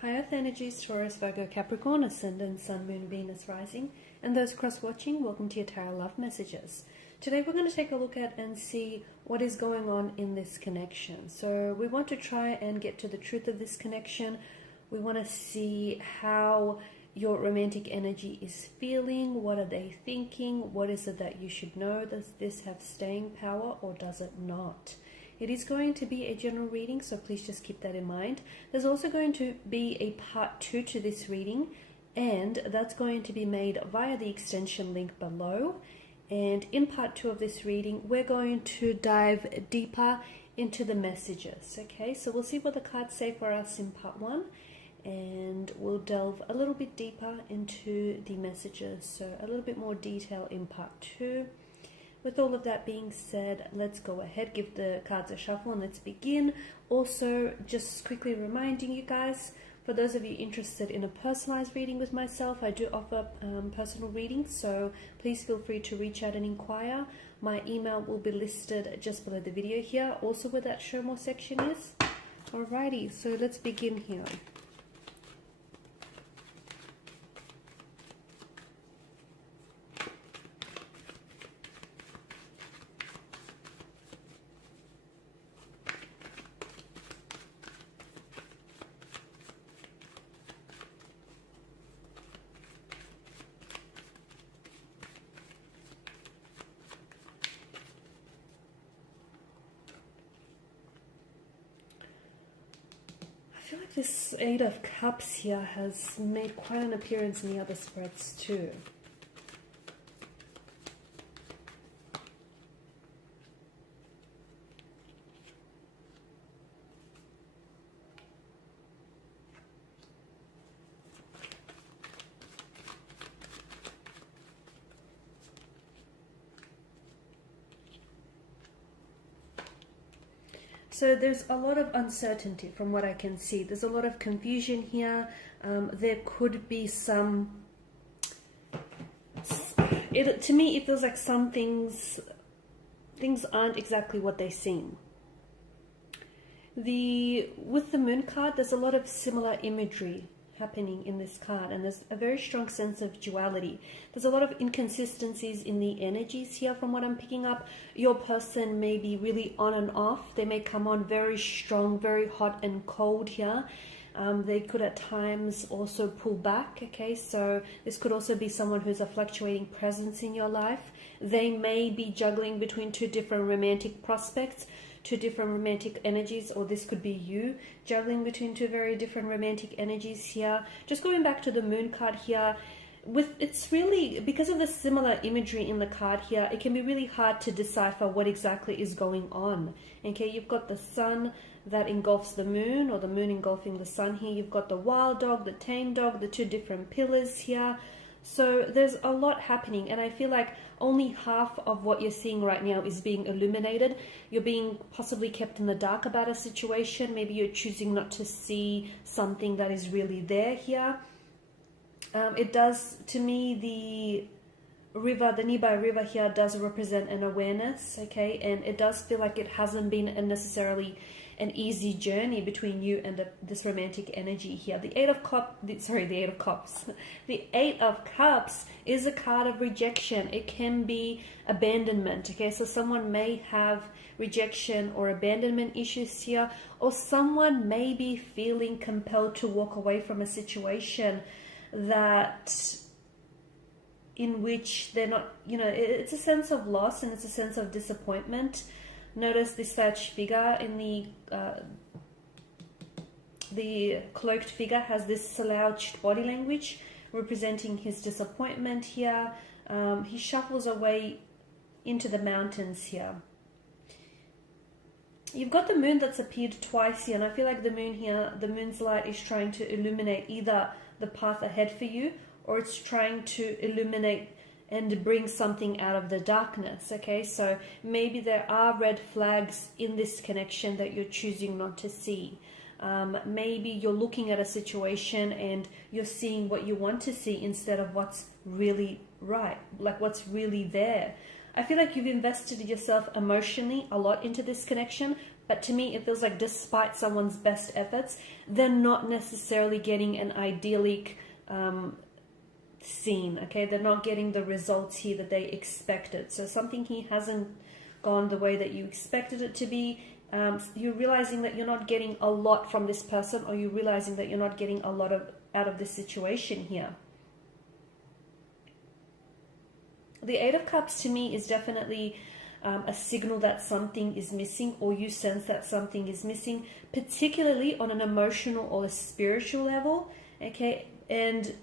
High Earth energies, Taurus, Virgo, Capricorn, Ascendant, Sun, Moon, Venus, Rising, and those cross-watching, welcome to your Tarot Love Messages. Today we're going to take a look at and see what is going on in this connection. So we want to try and get to the truth of this connection. We want to see how your romantic energy is feeling. What are they thinking? What is it that you should know? Does this have staying power or does it not? It is going to be a general reading, so please just keep that in mind. There's also going to be a part 2 to this reading, and that's going to be made via the extension link below. And in part 2 of this reading, we're going to dive deeper into the messages. Okay, so we'll see what the cards say for us in part 1, and we'll delve a little bit deeper into the messages, so a little bit more detail in part 2. With all of that being said, let's go ahead, give the cards a shuffle, and let's begin. Also, just quickly reminding you guys, for those of you interested in a personalized reading with myself, I do offer personal readings, so please feel free to reach out and inquire. My email will be listed just below the video here, also where that show more section is. Alrighty, so let's begin here. I feel like this Eight of Cups here has made quite an appearance in the other spreads too. So there's a lot of uncertainty from what I can see. There's a lot of confusion here. There could be some... to me, it feels like some things aren't exactly what they seem. With the Moon card, there's a lot of similar imagery happening in this card, and there's a very strong sense of duality. There's a lot of inconsistencies in the energies here from what I'm picking up. Your person may be really on and off. They may come on very strong, very hot and cold here. They could at times also pull back, okay? So this could also be someone who's a fluctuating presence in your life. They may be juggling between two different romantic prospects, two different romantic energies, or this could be you juggling between two very different romantic energies here. Just going back to the Moon card here, it's really, because of the similar imagery in the card here, it can be really hard to decipher what exactly is going on. Okay, you've got the Sun that engulfs the Moon, or the Moon engulfing the Sun here. You've got the wild dog, the tame dog, the two different pillars here. So there's a lot happening, and I feel like only half of what you're seeing right now is being illuminated. You're being possibly kept in the dark about a situation. Maybe you're choosing not to see something that is really there here. It does, to me, the river, the nearby river here does represent an awareness, okay? And it does feel like it hasn't been necessarily an easy journey between you and this romantic energy here. The Eight of Cups, the Eight of Cups is a card of rejection. It can be abandonment, okay? So someone may have rejection or abandonment issues here, or someone may be feeling compelled to walk away from a situation in which they're not, it's a sense of loss and it's a sense of disappointment. Notice this Sag figure in the cloaked figure has this slouched body language representing his disappointment here. He shuffles away into the mountains here. You've got the Moon that's appeared twice here, and I feel like the Moon here, the Moon's light is trying to illuminate either the path ahead for you, or it's trying to illuminate and bring something out of the darkness, okay? So maybe there are red flags in this connection that you're choosing not to see. Maybe you're looking at a situation and you're seeing what you want to see instead of what's really right, like what's really there. I feel like you've invested yourself emotionally a lot into this connection, But to me, it feels like despite someone's best efforts, they're not necessarily getting an idyllic scene, okay? They're not getting the results here that they expected. So something here hasn't gone the way that you expected it to be. You're realizing that you're not getting a lot from this person, or you're realizing that you're not getting a lot out of this situation here. The Eight of Cups to me is definitely a signal that something is missing, or you sense that something is missing, particularly on an emotional or a spiritual level, okay? And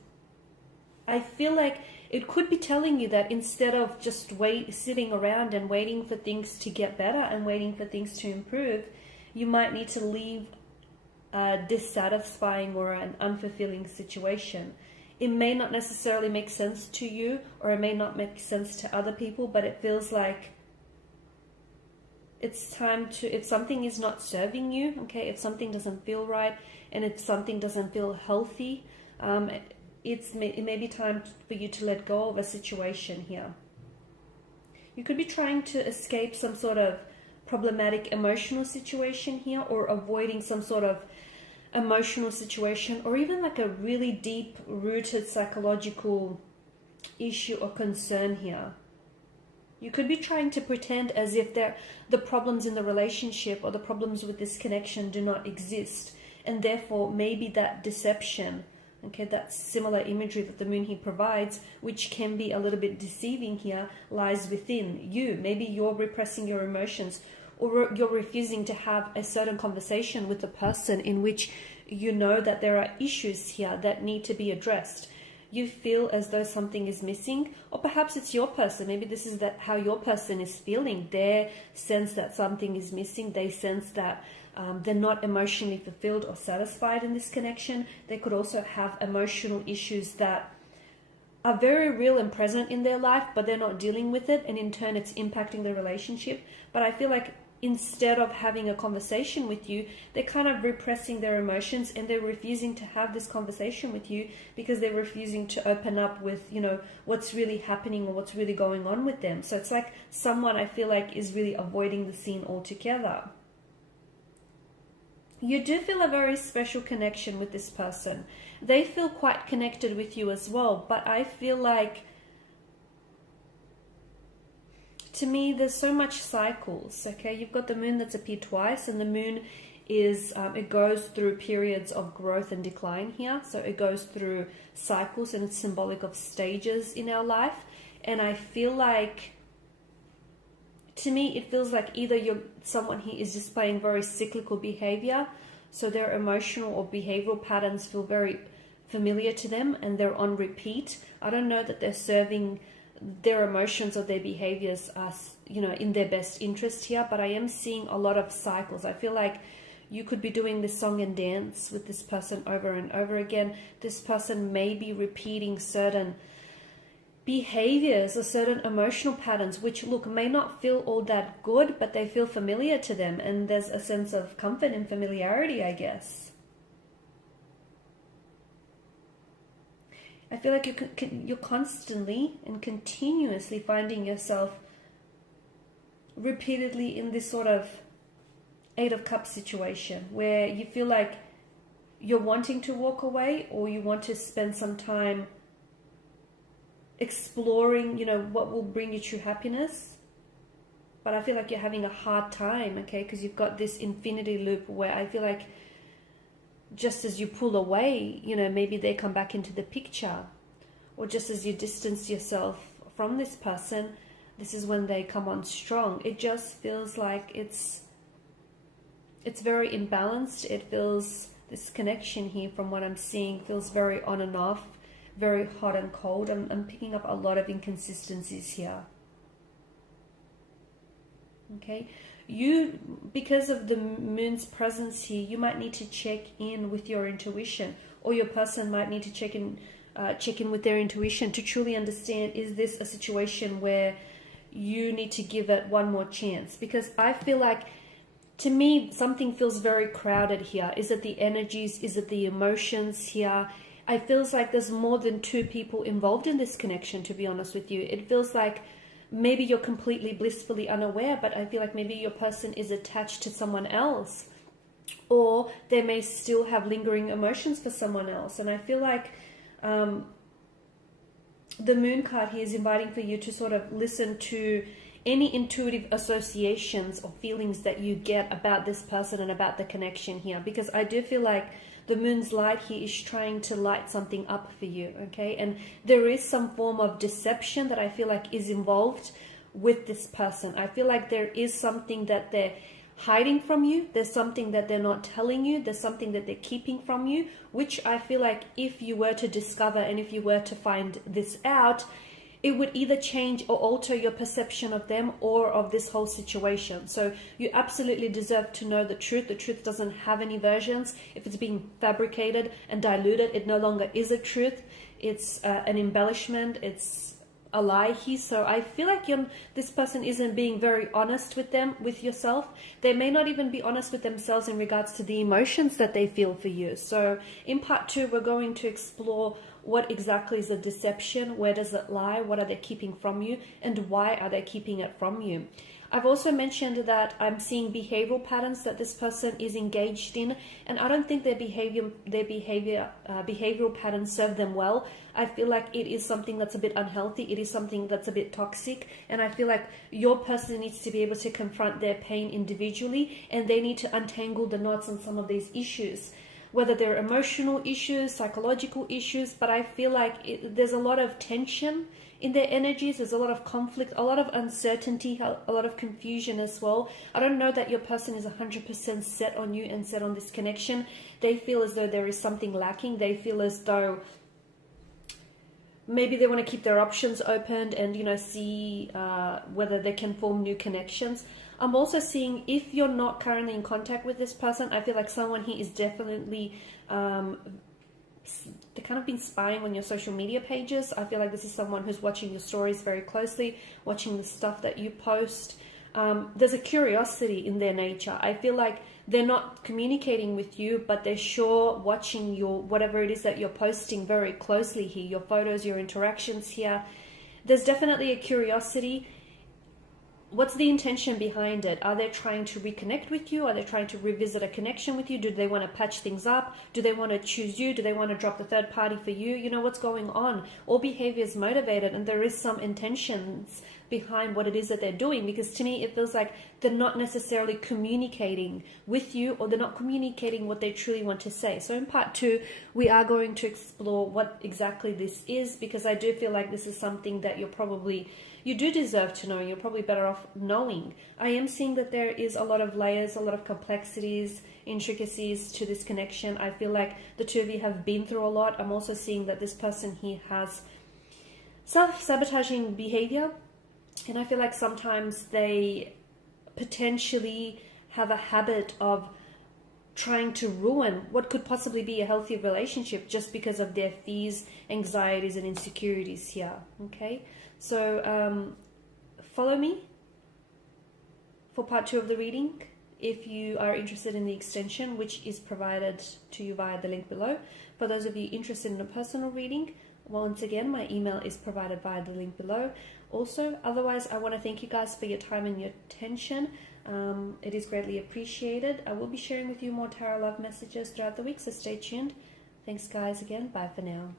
I feel like it could be telling you that instead of just sitting around and waiting for things to get better and waiting for things to improve, you might need to leave a dissatisfying or an unfulfilling situation. It may not necessarily make sense to you, or it may not make sense to other people, but it feels like it's time to, if something is not serving you, okay, if something doesn't feel right, and if something doesn't feel healthy, it may be time for you to let go of a situation here. You could be trying to escape some sort of problematic emotional situation here, or avoiding some sort of emotional situation, or even like a really deep rooted psychological issue or concern here. You could be trying to pretend as if the problems in the relationship or the problems with this connection do not exist, and therefore maybe that deception, okay, that similar imagery that the moon here provides, which can be a little bit deceiving here, lies within you. Maybe you're repressing your emotions, or you're refusing to have a certain conversation with the person in which you know that there are issues here that need to be addressed. You feel as though something is missing, or perhaps it's your person. Maybe this is how your person is feeling. They sense that something is missing. They sense that they're not emotionally fulfilled or satisfied in this connection. They could also have emotional issues that are very real and present in their life, but they're not dealing with it, and in turn it's impacting the relationship. But I feel like instead of having a conversation with you, they're kind of repressing their emotions, and they're refusing to have this conversation with you because they're refusing to open up with, you know, what's really happening or what's really going on with them. So it's like someone, I feel like, is really avoiding the scene altogether. You do feel a very special connection with this person. They feel quite connected with you as well, but I feel like, to me, there's so much cycles, okay? You've got the moon that's appeared twice, and the moon is, it goes through periods of growth and decline here. So it goes through cycles, and it's symbolic of stages in our life. And I feel like, to me, it feels like either someone here is displaying very cyclical behavior, so their emotional or behavioral patterns feel very familiar to them, and they're on repeat. I don't know that they're serving their emotions or their behaviors are, you know, in their best interest here, but I am seeing a lot of cycles. I feel like you could be doing this song and dance with this person over and over again. This person may be repeating certain behaviors or certain emotional patterns, which, look, may not feel all that good, but they feel familiar to them, and there's a sense of comfort and familiarity, I guess. I feel like you're constantly and continuously finding yourself repeatedly in this sort of Eight of Cups situation, where you feel like you're wanting to walk away, or you want to spend some time exploring, you know, what will bring you true happiness. But I feel like you're having a hard time, okay, because you've got this infinity loop where I feel like just as you pull away, you know, maybe they come back into the picture, or just as you distance yourself from this person, this is when they come on strong. It just feels like it's very imbalanced. It feels, this connection here, from what I'm seeing, feels very on and off, very hot and cold. I'm picking up a lot of inconsistencies here. Okay, because of the moon's presence here, you might need to check in with your intuition, or your person might need to check in with their intuition to truly understand, is this a situation where you need to give it one more chance? Because I feel like, to me, something feels very crowded here. Is it the energies? Is it the emotions here? It feels like there's more than two people involved in this connection, to be honest with you. It feels like maybe you're completely blissfully unaware, but I feel like maybe your person is attached to someone else, or they may still have lingering emotions for someone else. And I feel like the Moon card here is inviting for you to sort of listen to any intuitive associations or feelings that you get about this person and about the connection here, because I do feel like the Moon's light here is trying to light something up for you, okay? And there is some form of deception that I feel like is involved with this person. I feel like there is something that they're hiding from you. There's something that they're not telling you. There's something that they're keeping from you, which I feel like if you were to discover and if you were to find this out, it would either change or alter your perception of them or of this whole situation. So you absolutely deserve to know the truth. The truth doesn't have any versions. If it's being fabricated and diluted, it no longer is a truth. It's an embellishment. It's a lie here. So I feel like this person isn't being very honest with yourself. They may not even be honest with themselves in regards to the emotions that they feel for you. So in part 2, we're going to explore what exactly is a deception, where does it lie, what are they keeping from you, and why are they keeping it from you. I've also mentioned that I'm seeing behavioral patterns that this person is engaged in, and I don't think their behavioral patterns serve them well. I feel like it is something that's a bit unhealthy. It is something that's a bit toxic, and I feel like your person needs to be able to confront their pain individually, and they need to untangle the knots on some of these issues, whether they're emotional issues, psychological issues. But I feel like there's a lot of tension in their energies. There's a lot of conflict, a lot of uncertainty, a lot of confusion as well. I don't know that your person is 100% set on you and set on this connection. They feel as though there is something lacking. They feel as though maybe they want to keep their options open and, see whether they can form new connections. I'm also seeing, if you're not currently in contact with this person, I feel like someone here is definitely, they've kind of been spying on your social media pages. I feel like this is someone who's watching your stories very closely, watching the stuff that you post. There's a curiosity in their nature. I feel like they're not communicating with you, but they're sure watching your, whatever it is that you're posting very closely here, your photos, your interactions here. There's definitely a curiosity. What's the intention behind it? Are they trying to reconnect with you? Are they trying to revisit a connection with you? Do they want to patch things up? Do they want to choose you? Do they want to drop the third party for you? You know, what's going on? All behavior is motivated, and there is some intentions behind what it is that they're doing, because to me it feels like they're not necessarily communicating with you, or they're not communicating what they truly want to say. So in part 2, we are going to explore what exactly this is, because I do feel like this is something that you do deserve to know. You're probably better off knowing. I am seeing that there is a lot of layers, a lot of complexities, intricacies to this connection. I feel like the two of you have been through a lot. I'm also seeing that this person here has self-sabotaging behavior, and I feel like sometimes they potentially have a habit of trying to ruin what could possibly be a healthy relationship just because of their fears, anxieties, and insecurities here. Okay, so follow me for part 2 of the reading if you are interested in the extension, which is provided to you via the link below. For those of you interested in a personal reading, once again, my email is provided via the link below. Also, otherwise, I want to thank you guys for your time and your attention. It is greatly appreciated. I will be sharing with you more tarot love messages throughout the week, so stay tuned. Thanks, guys, again. Bye for now.